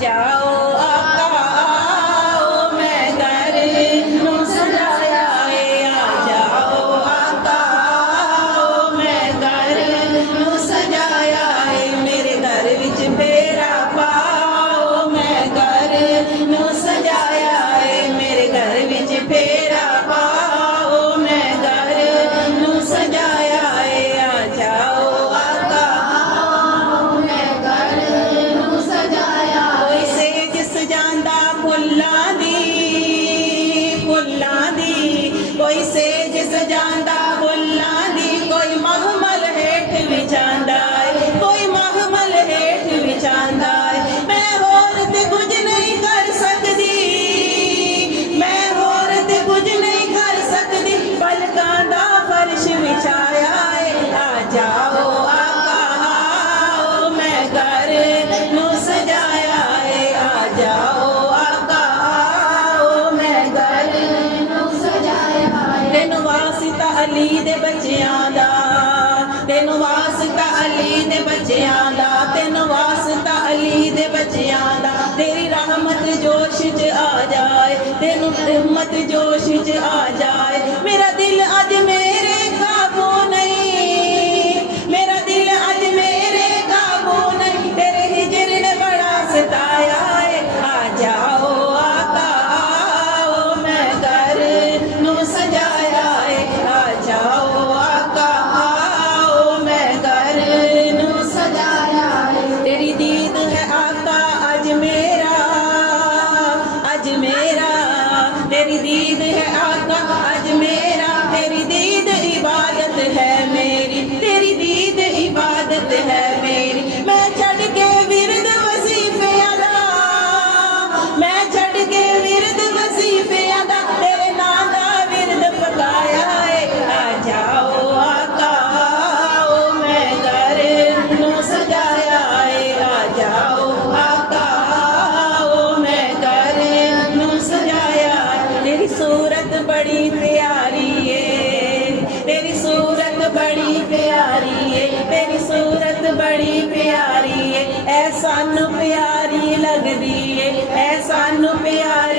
जाओ आका आओ, मैं घर नू सजाया है। आ जाओ आका आओ, मैं घर नू सजाया है। मेरे घर विच फेरा पाओ, मैं घर नू सजाया है। मेरे घर विच फेरा पाओ, मैं घर नू सजाया है। आ जाओ आका आओ, मैं घर नू सजाया। कोई सेज सजांदा फुल्लां दी, कोई सेज सजांदा फुल्लां दी। कोई महमल हेठ विछांदा है, कोई महमल हेठ विछांदा है। मैं होर ते कुछ नहीं कर सकदी, मैं होर ते कुछ नहीं कर सकदी। पलकां दा फर्श विछाया है। आ जाओ आका आओ, मैं घर नू सजाया है। आ जाओ आका आओ, मैं घर नू सजाया है। तेनू वास्ता अली दे बच्चियां दा, तेनू वास्ता अली दे बच्चियां दा, तेनू वास्ता अली दे बच्चियां दा। तेरी रहमत जोश च आ जाए, तेनू रहमत जोश च आ जाए। मेरा दिल अज मेरे काबू नहीं, मेरा दिल अज मेरे काबू नहीं। तेरे हिजर ने बड़ा सताया है। आ जाओ आका आओ, मैं घर नू सजाया है। आ जाओ आका आओ, मैं घर नू सजाया है। तेरी दीद है आका अज मेरा, अज मेरा। तेरी दीद है आका अज मेरा। तेरी दीद इबादत है मेरी, तेरी दीद इबादत है मेरी। मैं छड़ के विरद वजीफियां दा, मैं छड़ के विरद वजीफियां दा। तेरे नाम दा विरद पकाया है। आ जाओ आका आओ, मैं घर नू सजाया है। आ जाओ आका आओ, मैं घर नू सजाया है। तेरी सूरत बड़ी प्यारी है, तेरी सूरत बड़ी प्यारी है, तेरी सूरत बड़ी प्यारी है। ऐ सानू प्यारी लगदी है, ऐ सानू प्यारी